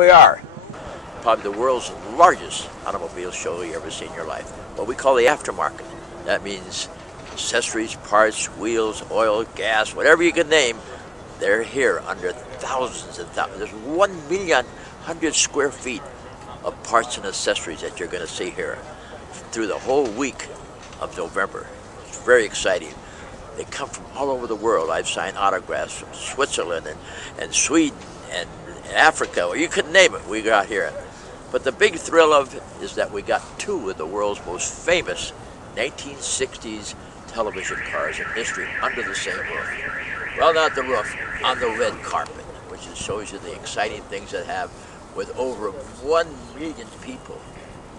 We are probably the world's largest automobile show you ever seen in your life. What we call the aftermarket. That means accessories, parts, wheels, oil, gas, whatever you can name, they're here under thousands and thousands. There's 1,100,000 square feet of parts and accessories that you're going to see here through the whole week of November. It's very exciting. They come from all over the world. I've signed autographs from Switzerland and Sweden and Africa, or you could name it, we got here. But the big thrill of it is that we got two of the world's most famous 1960s television cars in history under the same roof. Well, not the roof, on the red carpet, which shows you the exciting things that have with over 1 million people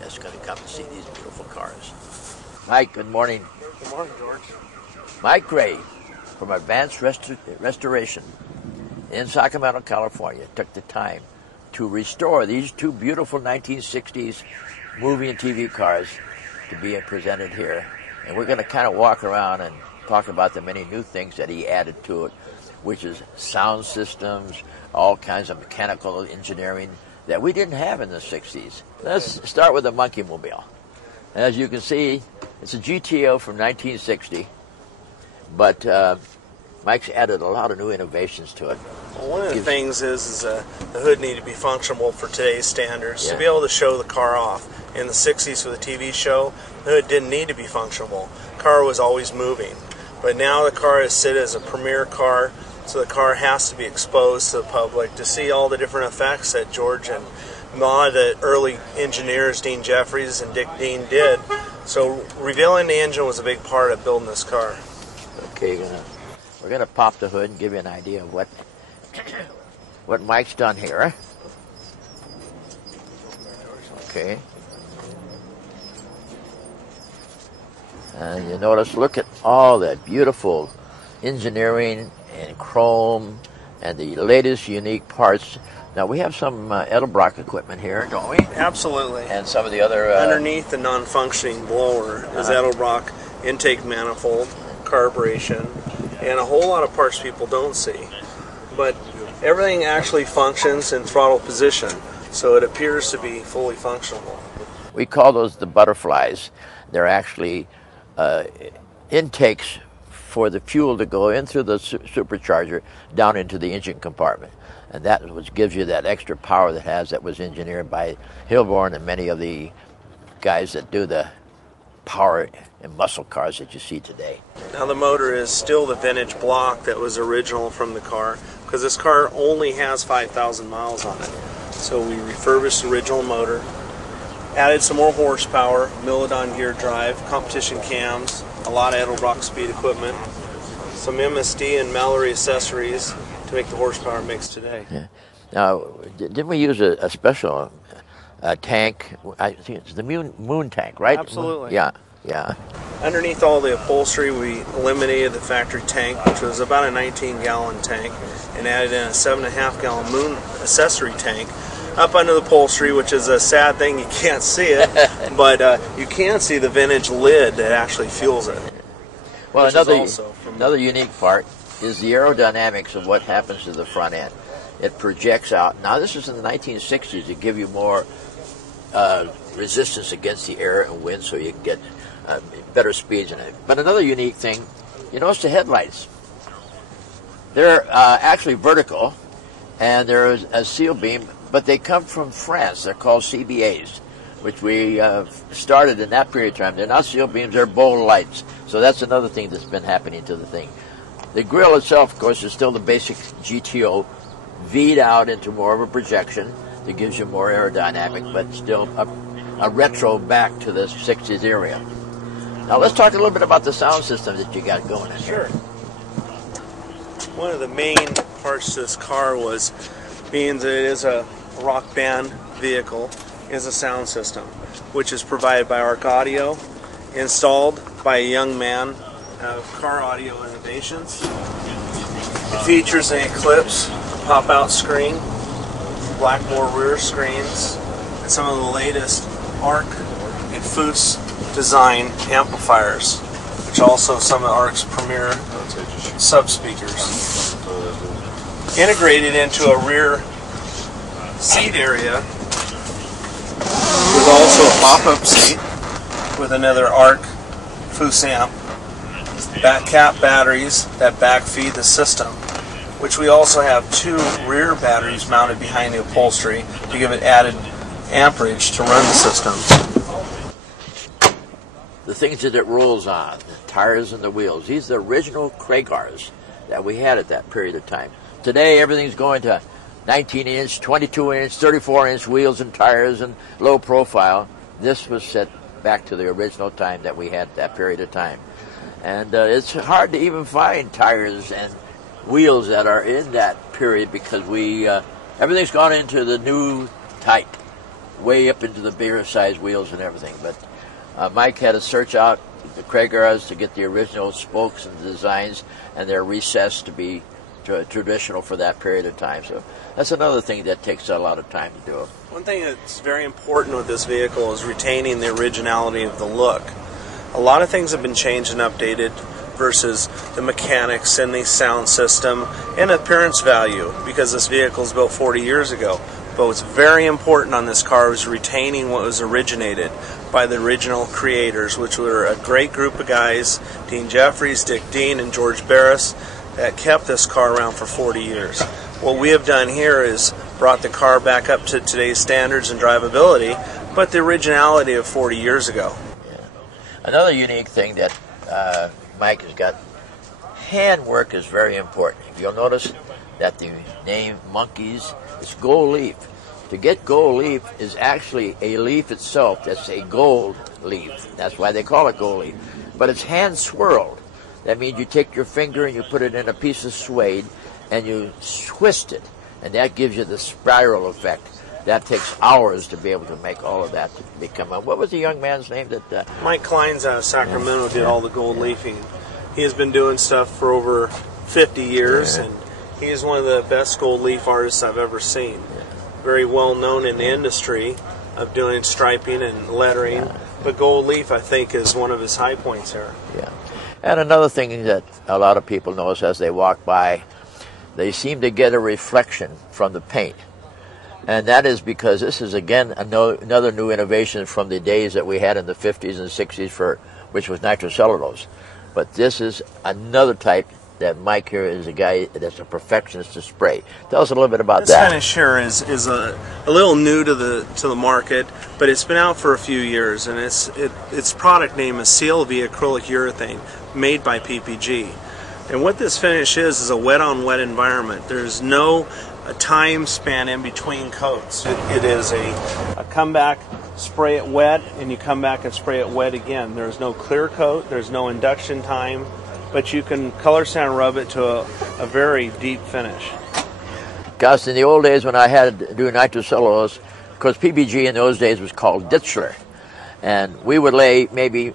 that's going to come to see these beautiful cars. Mike, good morning. Good morning, George. Mike Gray from Advanced Restoration in Sacramento, California, took the time to restore these two beautiful 1960s movie and TV cars to be presented here. And we're going to kind of walk around and talk about the many new things that he added to it, which is sound systems, all kinds of mechanical engineering that we didn't have in the 60s. Let's start with the Monkeemobile. As you can see, it's a GTO from 1960, but Mike's added a lot of new innovations to it. Well, one of the things is the hood needed to be functional for today's standards, Yeah. to be able to show the car off. In the 60s for the TV show, the hood didn't need to be functional. The car was always moving. But now the car is set as a premier car, so the car has to be exposed to the public to see all the different effects that George and a lot of the early engineers, Dean Jeffries and Dick Dean, did. So revealing the engine was a big part of building this car. Okay, we're gonna pop the hood and give you an idea of what Mike's done here. Okay. And you notice, look at all that beautiful engineering and chrome and the latest unique parts. Now we have some Edelbrock equipment here, don't we? Absolutely. And some of the other... Underneath the non-functioning blower is Edelbrock intake manifold, carburation, and a whole lot of parts people don't see. But everything actually functions in throttle position, so it appears to be fully functional. We call those the butterflies. They're actually intakes for the fuel to go in through the supercharger down into the engine compartment. And that what gives you that extra power that was engineered by Hilborn and many of the guys that do the power and muscle cars that you see today. Now the motor is still the vintage block that was original from the car, because this car only has 5,000 miles on it. So we refurbished the original motor, added some more horsepower, Milodon gear drive, competition cams, a lot of Edelbrock speed equipment, some MSD and Mallory accessories to make the horsepower mix today. Yeah. Now, didn't we use a special tank? I think it's the moon tank, right? Absolutely. Yeah, yeah. Underneath all the upholstery, we eliminated the factory tank, which was about a 19-gallon tank, and added in a 7.5-gallon moon accessory tank up under the upholstery, which is a sad thing. You can't see it, but you can see the vintage lid that actually fuels it. Well, another unique part is the aerodynamics of what happens to the front end. It projects out. Now, this is in the 1960s to give you more resistance against the air and wind, so you can get better speeds in it. But another unique thing, you notice the headlights. They're actually vertical, and they're a seal beam, but they come from France. They're called CBAs, which we started in that period of time. They're not seal beams, they're bowl lights. So that's another thing that's been happening to the thing. The grille itself, of course, is still the basic GTO, V'd out into more of a projection that gives you more aerodynamic, but still a retro back to the 60s area. Now let's talk a little bit about the sound system that you got going in here. One of the main parts to this car was, being that it is a rock band vehicle, is a sound system, which is provided by Arc Audio, installed by a young man of Car Audio Innovations. It features an Eclipse pop-out screen, Blackmore rear screens, and some of the latest Arc and Fuchs design amplifiers, which also some of Arc's premier sub-speakers. Integrated into a rear seat area with also a pop-up seat with another arc foose amp, back cap batteries that back feed the system, which we also have 2 rear batteries mounted behind the upholstery to give it added amperage to run the system. The things that it rolls on, the tires and the wheels, these are the original Cragars that we had at that period of time. Today everything's going to 19-inch, 22-inch, 34-inch wheels and tires and low profile. This was set back to the original time that we had at that period of time. And it's hard to even find tires and wheels that are in that period because everything's gone into the new type, way up into the bigger size wheels and everything. But Mike had to search out the Cragars to get the original spokes and designs, and they're recessed to be traditional for that period of time. So that's another thing that takes a lot of time to do. One thing that's very important with this vehicle is retaining the originality of the look. A lot of things have been changed and updated versus the mechanics and the sound system and appearance value because this vehicle is built 40 years ago. But what's very important on this car is retaining what was originated by the original creators, which were a great group of guys, Dean Jeffries, Dick Dean, and George Barris, that kept this car around for 40 years. What we have done here is brought the car back up to today's standards and drivability, but the originality of 40 years ago. Yeah. Another unique thing that Mike has got, handwork is very important. You'll notice that the name Monkees is gold leaf. To get gold leaf is actually a leaf itself that's a gold leaf. That's why they call it gold leaf. But it's hand swirled. That means you take your finger and you put it in a piece of suede and you twist it, and that gives you the spiral effect. That takes hours to be able to make all of that to become. What was the young man's name that? Mike Klein's out of Sacramento did all the gold leafing. He has been doing stuff for over 50 years, and he is one of the best gold leaf artists I've ever seen. Very well known in the industry of doing striping and lettering, but gold leaf I think is one of his high points here. Yeah. And another thing that a lot of people notice as they walk by, they seem to get a reflection from the paint. And that is because this is, again, another new innovation from the days that we had in the 50s and 60s, which was nitrocellulose. But this is another type that Mike here is a guy that's a perfectionist to spray. Tell us a little bit about that. This finish here is a little new to the market, but it's been out for a few years, and its product name is CLV acrylic urethane, made by PPG. And what this finish is a wet-on-wet environment. There's no time span in between coats. It is a come back, spray it wet, and you come back and spray it wet again. There's no clear coat, there's no induction time, but you can color sand rub it to a very deep finish. Gus, in the old days when I had to do nitrocellulose, because PPG in those days was called Ditzler, and we would lay maybe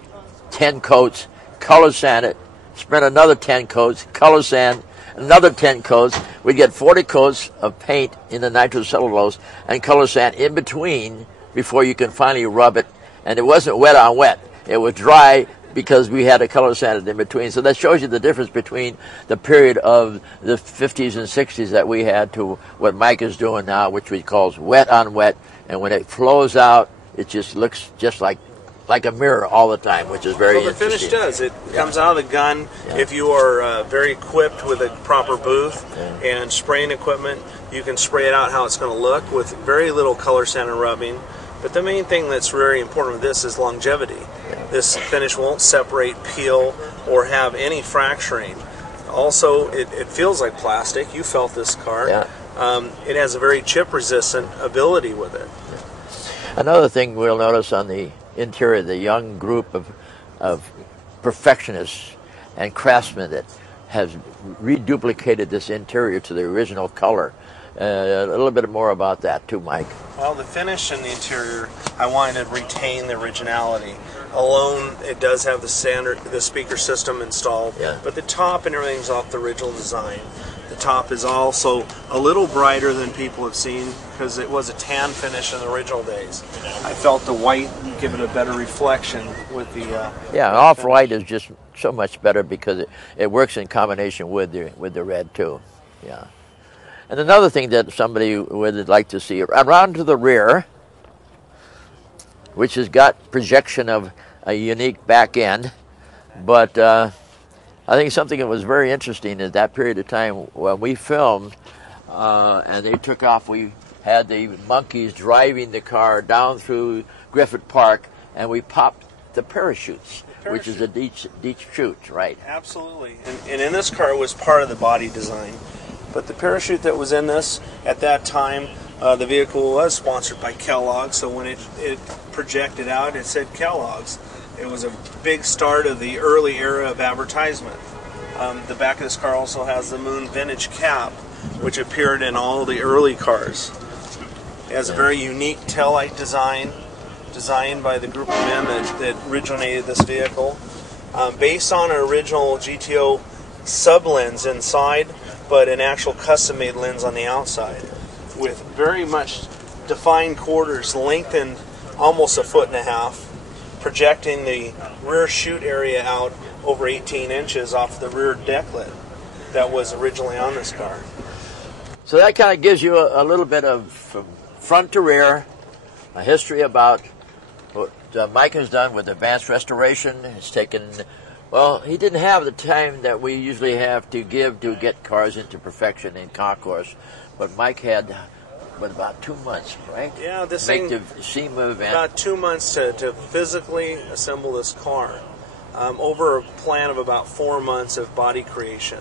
10 coats, color sand it, spread another 10 coats, color sand, another 10 coats. We'd get 40 coats of paint in the nitrocellulose and color sand in between before you can finally rub it. And it wasn't wet on wet. It was dry because we had a color sand in between. So that shows you the difference between the period of the 50s and 60s that we had to what Mike is doing now, which we call wet on wet. And when it flows out, it just looks just like a mirror all the time, which is very interesting. The finish does. It comes out of the gun. If you are very equipped with a proper booth and spraying equipment, you can spray it out how it's going to look with very little color sand and rubbing. But the main thing that's very important with this is longevity. This finish won't separate, peel, or have any fracturing. Also, it feels like plastic. You felt this car. It has a very chip-resistant ability with it. Another thing we'll notice on the interior, the young group of perfectionists and craftsmen that has reduplicated this interior to the original color. A little bit more about that too, Mike. Well, the finish in the interior, I wanted to retain the originality. Alone, it does have the speaker system installed, but the top and everything's off the original design. The top is also a little brighter than people have seen because it was a tan finish in the original days. I felt the white give it a better reflection with the off-white is just so much better because it works in combination with the red too. And another thing that somebody would like to see, around to the rear, which has got projection of a unique back end, but I think something that was very interesting at that period of time when we filmed and they took off, we had the monkeys driving the car down through Griffith Park, and we popped the parachutes, which is a deep chute, right? Absolutely. And in this car, it was part of the body design. But the parachute that was in this, at that time, the vehicle was sponsored by Kellogg's, so when it projected out, it said Kellogg's. It was a big start of the early era of advertisement. The back of this car also has the Moon Vintage cap, which appeared in all the early cars. It has a very unique taillight design, designed by the group of men that originated this vehicle, based on an original GTO sub-lens inside, but an actual custom-made lens on the outside, with very much defined quarters, lengthened almost 1.5 feet, projecting the rear chute area out over 18 inches off the rear decklet that was originally on this car. So that kind of gives you a little bit of, from front to rear, a history about what Mike has done with advanced restoration. It's taken, well, he didn't have the time that we usually have to give to get cars into perfection in concourse, but Mike had about 2 months, right? Yeah, this Make thing, the SEMA event. about 2 months to physically assemble this car, over a plan of about 4 months of body creation.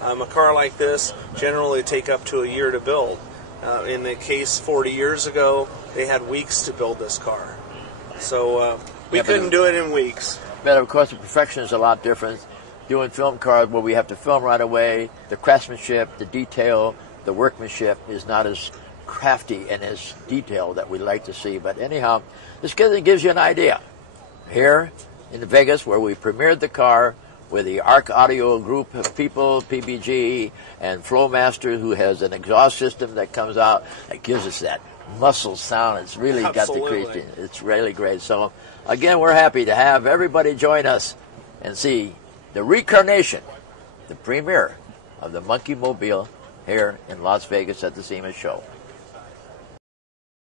A car like this generally take up to a year to build. In the case 40 years ago, they had weeks to build this car. So we couldn't do it in weeks. But of course, the perfection is a lot different. Doing film cars where we have to film right away, the craftsmanship, the detail, the workmanship is not as crafty and as detailed that we like to see. But anyhow, this gives you an idea. Here in Vegas, where we premiered the car with the ARC Audio group of people, PBG, and Flowmaster, who has an exhaust system that comes out that gives us that muscle sound. It's really Absolutely. got the creation. It's really great. So again, we're happy to have everybody join us and see the reincarnation, the premiere of the Monkeemobile here in Las Vegas at the SEMA Show.